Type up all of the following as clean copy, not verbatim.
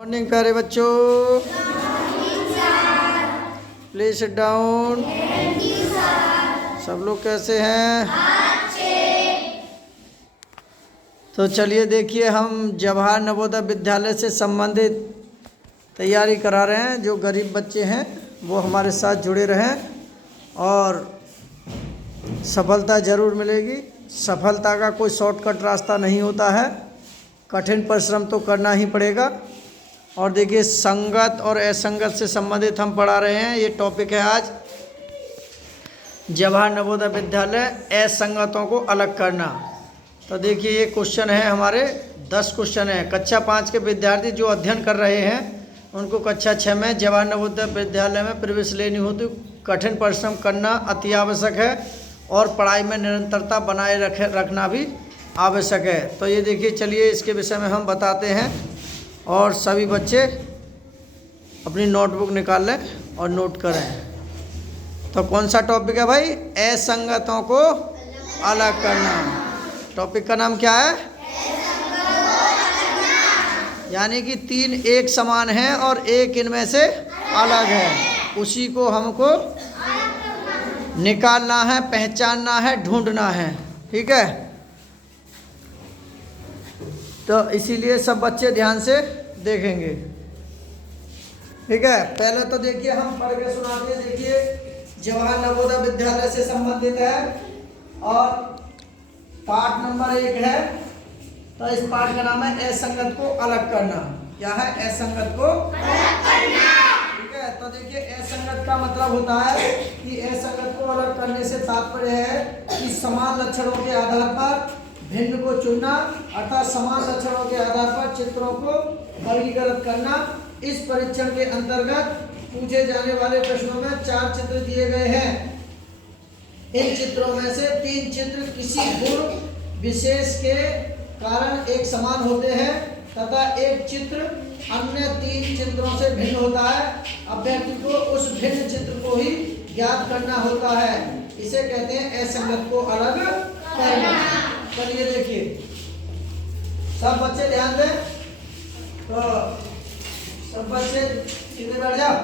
Morning प्यारे बच्चों, please sit down. सब लोग कैसे हैं? तो चलिए देखिए, हम जवाहर नवोदय विद्यालय से संबंधित तैयारी करा रहे हैं। जो गरीब बच्चे हैं वो हमारे साथ जुड़े रहें और सफलता ज़रूर मिलेगी। सफलता का कोई शॉर्टकट रास्ता नहीं होता है, कठिन परिश्रम तो करना ही पड़ेगा। और देखिए, संगत और असंगत से संबंधित हम पढ़ा रहे हैं। ये टॉपिक है आज जवाहर नवोदय विद्यालय असंगतों को अलग करना। तो देखिए, ये क्वेश्चन है हमारे 10 क्वेश्चन है। कक्षा 5 के विद्यार्थी जो अध्ययन कर रहे हैं उनको कक्षा 6 में जवाहर नवोदय विद्यालय में प्रवेश लेनी हो तो कठिन परिश्रम करना अति आवश्यक है और पढ़ाई में निरंतरता बनाए रखना भी आवश्यक है। तो ये देखिए, चलिए इसके विषय में हम बताते हैं और सभी बच्चे अपनी नोटबुक निकाल लें और नोट करें। तो कौन सा टॉपिक है भाई? असंगतों को अलग करना। टॉपिक का नाम क्या है? यानी कि 3 एक समान हैं और एक इनमें से अलग है, उसी को हमको निकालना है, पहचानना है, ढूंढना है। ठीक है, तो इसीलिए सब बच्चे ध्यान से देखेंगे। ठीक है, पहले तो देखिए हम पढ़ के सुनाते हैं। देखिए, जवाहर नवोदय विद्यालय से संबंधित है और पाठ नंबर 1 है। तो इस पाठ का नाम है असंगत को अलग करना। क्या है? असंगत को अलग करना। ठीक है, तो देखिए, असंगत का मतलब होता है कि असंगत को अलग करने से तात्पर्य है कि समान लक्षणों के आधार पर भिन्न को चुनना, अर्थात समान लक्षणों के आधार पर चित्रों को वर्गीकृत करना। इस परीक्षण के अंतर्गत पूछे जाने वाले प्रश्नों में 4 चित्र दिए गए हैं। इन चित्रों में से 3 चित्र किसी गुण विशेष के कारण एक समान होते हैं तथा एक चित्र अन्य 3 चित्रों से भिन्न होता है। अभ्यर्थी को उस भिन्न चित्र को ही ज्ञात करना होता है। इसे कहते हैं असंगत को अलग करना। चलिए देखिए, सब बच्चे ध्यान दें। तो सब बच्चे सीधे बैठ जाओ,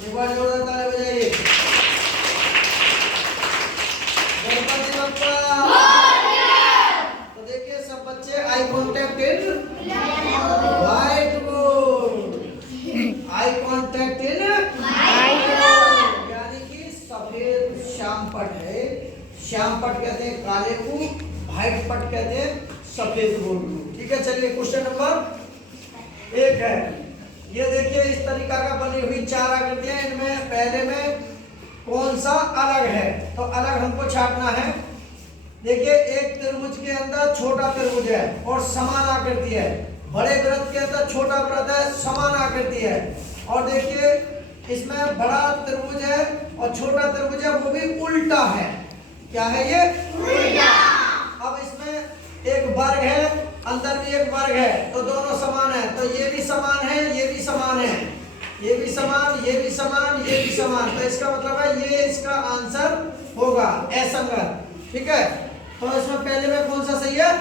एक बार जोरदार ताली बजाइए। गणपति बप्पा। तो देखिए, सब बच्चे आई कॉन्टैक्ट इन व्हाइट बोर्ड। आई कॉन्टैक्ट इन व्हाइट बोर्ड, यानी कि सफेद श्याम पट है। श्याम पट कहते हैं काले को, व्हाइट पट कहते हैं सफेद बोर्ड को। ठीक है, चलिए क्वेश्चन नंबर 1 है। ये देखिए, इस तरीका का बनी हुई 4 आकृतियां। इनमें पहले में कौन सा अलग है? तो अलग हमको छांटना है। देखिए, एक त्रिभुज के अंदर छोटा त्रिभुज है और समान आकृति है। बड़े वृत्त के अंदर छोटा वृत्त है, समान आकृति है। और देखिए, इसमें बड़ा त्रिभुज है और छोटा त्रिभुज है, वो भी उल्टा है। क्या है ये? उल्टा। अब इसमें एक वर्ग है, अंदर भी एक वर्ग है, तो दोनों समान है। तो ये भी समान है, ये भी समान है, ये भी समान, ये भी समान, ये भी समान। तो इसका मतलब है ये इसका आंसर होगा असंगत। ठीक है, तो इसमें पहले में कौन सा सही है?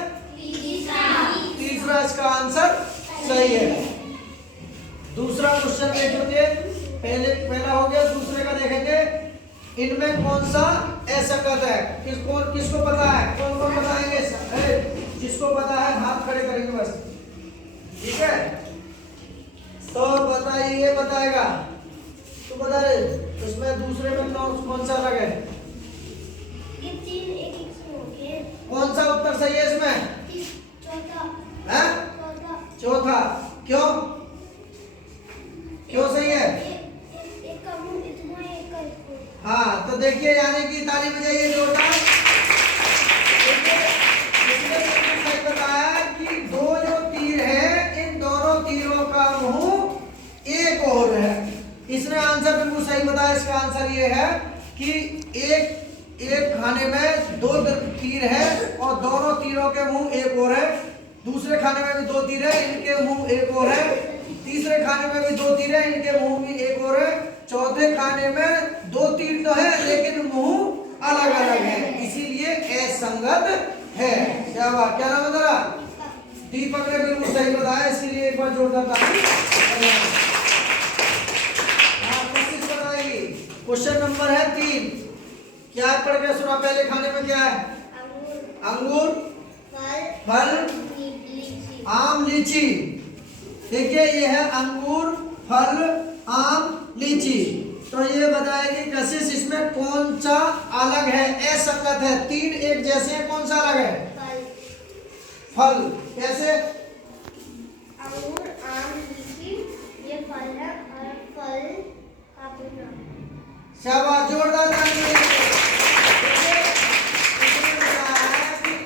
तीसरा इसका आंसर सही है। दूसरा क्वेश्चन देख लीजिए। पहला हो गया, दूसरे का देखेंगे। इनमें कौन सा असंगत है? किसको पता है? कौन कौन बताएंगे? जिसको पता है हाथ खड़े करेंगे बस। ठीक है, तो बताइए, बताएगा तो बता रहे। इसमें दूसरे में कौन सा अलग है? कौन सा उत्तर सही है इसमें? चौथा। क्यों सही है? हाँ, तो देखिए, यानी कि ताली बजाइए जोरदार। सही बताया कि 2 जो तीर है, इन दोनों तीरों का मुंह एक और है। इसने आंसर बिल्कुल सही बताया। इसका आंसर ये है कि एक खाने में 2 तीर है और दोनों तीरों के मुंह एक और है। दूसरे खाने में भी 2 तीर है, इनके मुंह एक और है। तीसरे खाने में भी 2 तीर है, इनके मुंह भी एक और है। चौथे खाने में 2 तीर तो है लेकिन मुंह अलग अलग है, इसीलिए असंगत है। क्या नाम है तेरा? दीपक ने बिल्कुल सही बताया, इसलिए एक बार जोरदार ताली। कोशिश बनाएगी। क्वेश्चन नंबर है 3। क्या है, पढ़ के सुना पहले। खाने में क्या है? अंगूर, फल, आम, लीची। देखिए ये है अंगूर, फल, आम, लीची। तो ये बताएगी कशिश इसमें कौन सा अलग है, असंगत है। 3 एक जैसे हैं, कौन सा अलग है? फल। कैसे? अंगूर, आम, लीची ये फल है और फल का शाबाश, जोरदार ताली।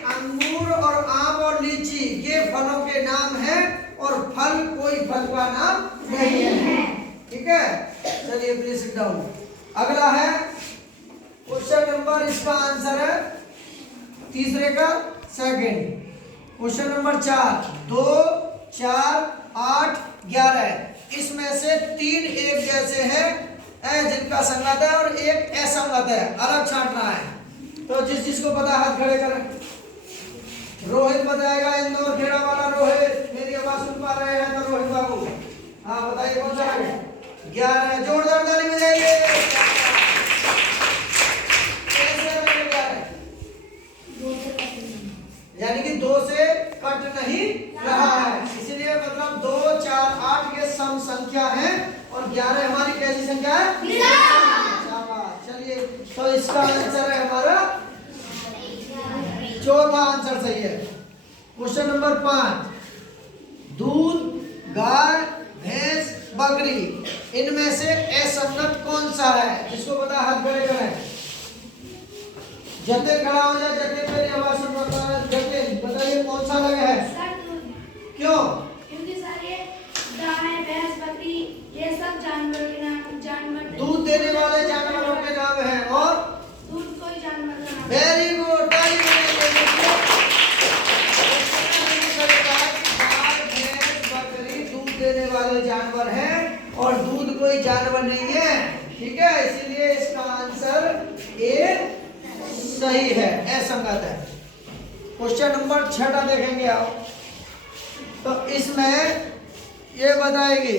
अंगूर और आम और लीची ये फलों के नाम हैं और फल कोई फल का नाम नहीं है। ठीक है, चलिए प्लीज सिट डाउन। अगला है क्वेश्चन नंबर, इसका आंसर है तीसरे का सेकंड। Question number 4। 2, 4, 8, 11। इसमें से 3 एक जैसे हैं जिनका संगत है और एक असंगत है, अलग छांटना है। तो जिस जिसको पता हाथ खड़े करें। रोहित बताएगा, इंदौर खेड़ा वाला रोहित। मेरी आवाज सुन पा रहे हैं तो रोहित बाबू, हाँ बताइए कौन सा है? 11। जोरदार ताली बजाइए। यानी कि 2 से कट नहीं रहा है, इसीलिए मतलब 2, 4, 8 ये सम संख्या है और 11 हमारी कैसी संख्या है? चलिए, तो इसका आंसर है हमारा चौथा आंसर सही है। Question number 5। दूध, गाय, भैंस, बकरी इनमें से असंगत कौन सा है? जिसको पता हाथ खड़े करें। जते खड़ा हो जाए, जते मेरी आवाज सुन पा रहा है, जते बताइए कौन सा अलग है? क्यों? क्योंकि सारे गाय, भैंस, बकरी ये सब जानवर के नाम, जानवर दूध देने वाले जानवरों के नाम है और दूध कोई जानवर का नाम। वेरी गुड, ताली बजाइए। बकरी दूध देने वाले जानवर हैं और दूध कोई जानवर नहीं है। ठीक है, इसीलिए इसका आंसर ए सही है, असंगत है। क्वेश्चन नंबर 6 देखेंगे आप। तो इसमें ये बताएगी,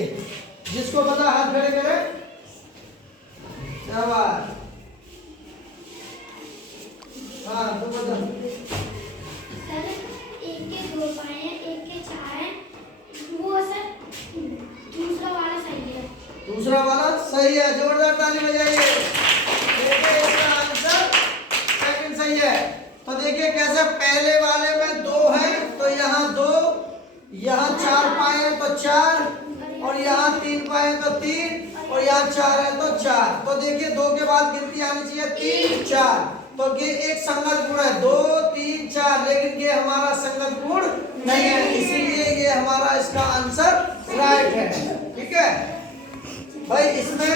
जिसको पता हाथ खड़े करें। शाबाश, हाँ तो बता। सर एक के 2 पाए हैं, एक के 4 हैं, वो सर दूसरा वाला सही है। दूसरा वाला सही है, जोरदार ताली बजाइए। देखिए इसका आंसर सेकंड सही है। तो देखिए कैसे, पहले वाले में 2 है तो यहाँ 2, यहाँ 4 पाए तो 4 और यहाँ 3 पाए तो 3 और यहाँ 4 है तो 4। तो देखिए 2 के बाद गिनती आनी चाहिए 3, 4। तो ये एक संगत गुण है, 2, 3, 4, लेकिन ये हमारा संगत गुण नहीं है, इसीलिए ये हमारा इसका आंसर राइट है। ठीक है भाई, इसमें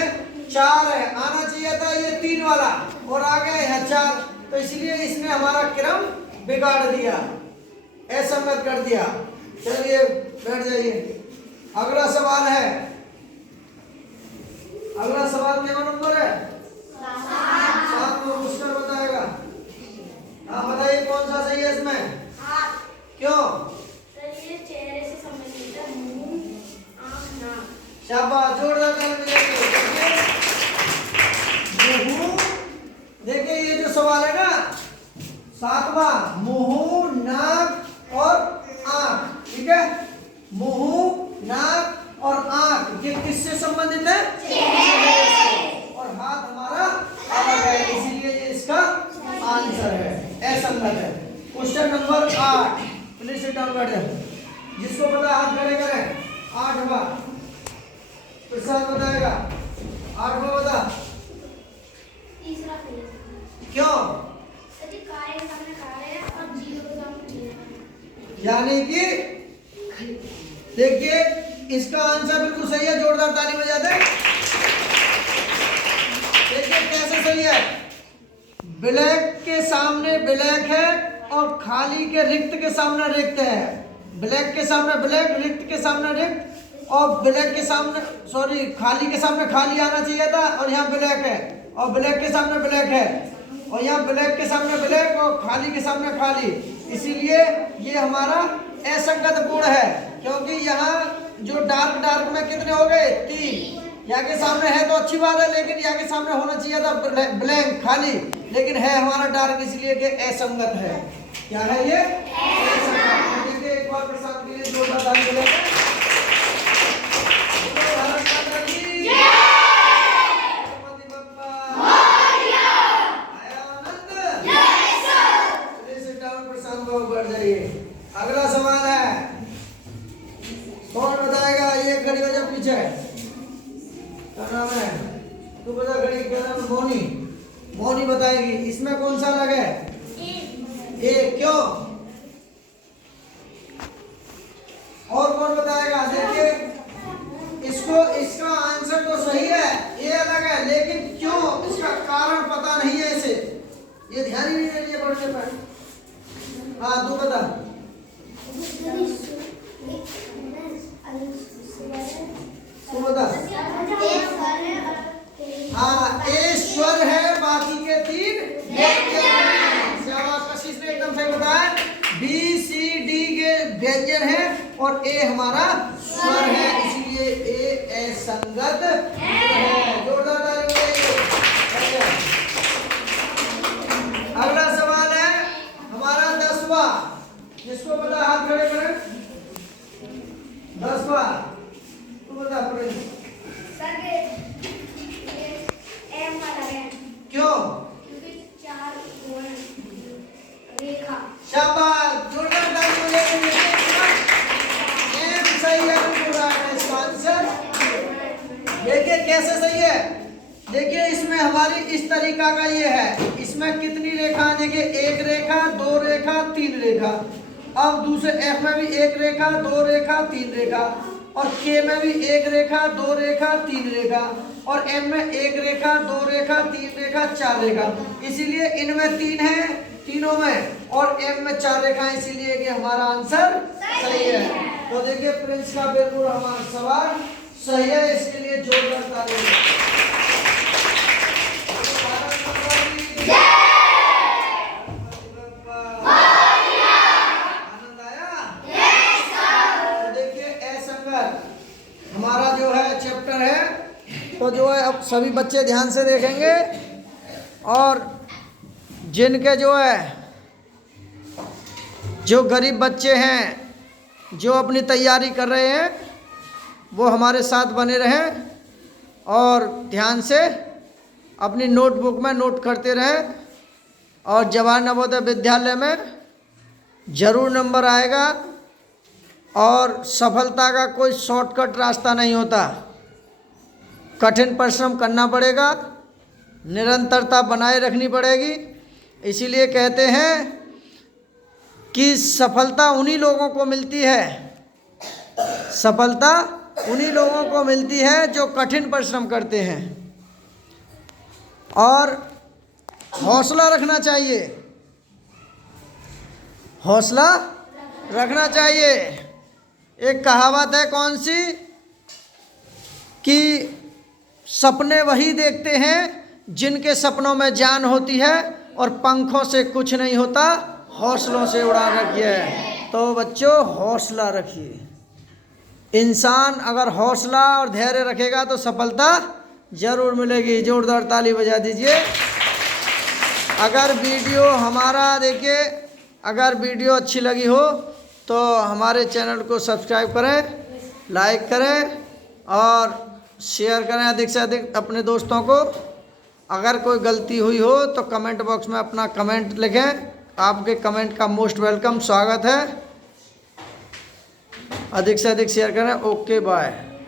4 है, आना चाहिए था ये 3 वाला और आ गया यहाँ 4, तो इसलिए इसने हमारा क्रम बिगाड़ दिया, असंगत कर दिया। चलिए बैठ जाइए। अगला सवाल है, अगला सवाल क्या नंबर है? 7 को पुष्कर बताएगा। हाँ बताइए कौन सा सही है इसमें? क्यों? ये चेहरे से संबंधित है, मुंह, आँख, नाक। शाबाश, जोरदार ताली बजाइए। मुंह, देखिए ये जो सवाल है ना 7वां, मुंह, नाक और आँख। ठीक है, मुंह, नाक और आँख ये किससे संबंधित है? और हाथ हमारा अलग है, इसीलिए ये इसका आंसर है, असंगत है। Question number 8, please sit down, बैठ जाओ। जिसको पता हाथ खड़े करें। 8वां प्रसाद बताएगा। 8वां बता। तीसरा फेज। क्यों? यदि कार्य के सामने कार्य है और जीरो के सामने जीरो है। यानी कि देखिए इसका आंसर बिल्कुल सही है, जोरदार ताली बजा दें। देखिए कैसे सही है, ब्लैक के सामने ब्लैक है और खाली के रिक्त के सामने रिक्त है। ब्लैक के सामने ब्लैक, रिक्त के सामने रिक्त और ब्लैक के सामने सॉरी खाली के सामने खाली आना चाहिए था और यहाँ ब्लैक है और ब्लैक के सामने ब्लैक है और यहाँ ब्लैक के सामने ब्लैक और खाली के सामने खाली, इसीलिए ये हमारा असंगत गुण है, क्योंकि यहाँ जो डार्क डार्क में कितने हो गए 3, यहाँ के सामने है तो अच्छी बात है, लेकिन यहाँ के सामने होना चाहिए था ब्लैंक खाली, लेकिन है हमारा डार्क इसलिए कि असंगत है। क्या है ये? असंगत। देखिए एक बार प्रशांत के लिए जोरदार ताली बजाइए। अगला सवाल है, कौन बताएगा? ये घड़ी बजा पीछे, क्या नाम है? तू बता घड़ी, क्या नाम है? मोनी। मोनी बताएगी। इसमें कौन सा अलग है? ए। क्यों? और कौन बताएगा? देखिए इसको, इसका आंसर तो सही है, ये अलग है, लेकिन क्यों इसका कारण पता नहीं है इसे, ये ध्यान ही नहीं दे रही है पढ़ने पर। हाँ तू बता। तू बता। हाँ ए स्वर है, बाकी के 3 व्यंजन हैं। कशिश ने एकदम सही बताया। बी सी डी के व्यंजन हैं और ए हमारा स्वर है, इसीलिए ए असंगत है। जोरदार ताली बजाइए। अगला सवाल है हमारा 10वां, जिसको पता हाथ खड़े करें। 10वां तू बता प्रिंस। क्यों? क्योंकि 4 कोण रेखा। शाबाश, जोरदार ताली बजाइए। एक सही है, पूरा है इसका आंसर। देखिए कैसे सही है। देखिए इसमें हमारी इस तरीका का ये है, इसमें कितनी रेखा? देखिए 1 रेखा, 2 रेखा, 3 रेखा। अब दूसरे एफ में भी 1 रेखा, 2 रेखा, 3 रेखा, और के में भी 1 रेखा, 2 रेखा, 3 रेखा, और एम में 1 रेखा, 2 रेखा, 3 रेखा, 4 रेखा। इसीलिए इनमें 3 है तीनों में, और एम में 4 रेखा, इसीलिए कि हमारा आंसर सही है। तो देखिए प्रिंस का बिल्कुल हमारा सवाल सही है, इसके लिए जोरदार ताली। आनंद आया? तो देखिए असंगत हमारा जो है चैप्टर है, तो जो है अब सभी बच्चे ध्यान से देखेंगे, और जिनके जो है जो गरीब बच्चे हैं जो अपनी तैयारी कर रहे हैं वो हमारे साथ बने रहें और ध्यान से अपनी नोटबुक में नोट करते रहें, और जवाहर नवोदय विद्यालय में ज़रूर नंबर आएगा। और सफलता का कोई शॉर्टकट रास्ता नहीं होता, कठिन परिश्रम करना पड़ेगा, निरंतरता बनाए रखनी पड़ेगी। इसीलिए कहते हैं कि सफलता उन्हीं लोगों को मिलती है, सफलता उन्हीं लोगों को मिलती है जो कठिन परिश्रम करते हैं। और हौसला रखना चाहिए, हौसला रखना चाहिए। एक कहावत है कौन सी, कि सपने वही देखते हैं जिनके सपनों में जान होती है, और पंखों से कुछ नहीं होता, हौसलों से उड़ान रखिए। तो बच्चों हौसला रखिए। इंसान अगर हौसला और धैर्य रखेगा तो सफलता ज़रूर मिलेगी। जोरदार ताली बजा दीजिए। अगर वीडियो हमारा देखिए, अगर वीडियो अच्छी लगी हो तो हमारे चैनल को सब्सक्राइब करें, लाइक करें और शेयर करें अधिक से अधिक अपने दोस्तों को। अगर कोई गलती हुई हो तो कमेंट बॉक्स में अपना कमेंट लिखें, आपके कमेंट का मोस्ट वेलकम, स्वागत है। अधिक से अधिक शेयर करें। Okay bye.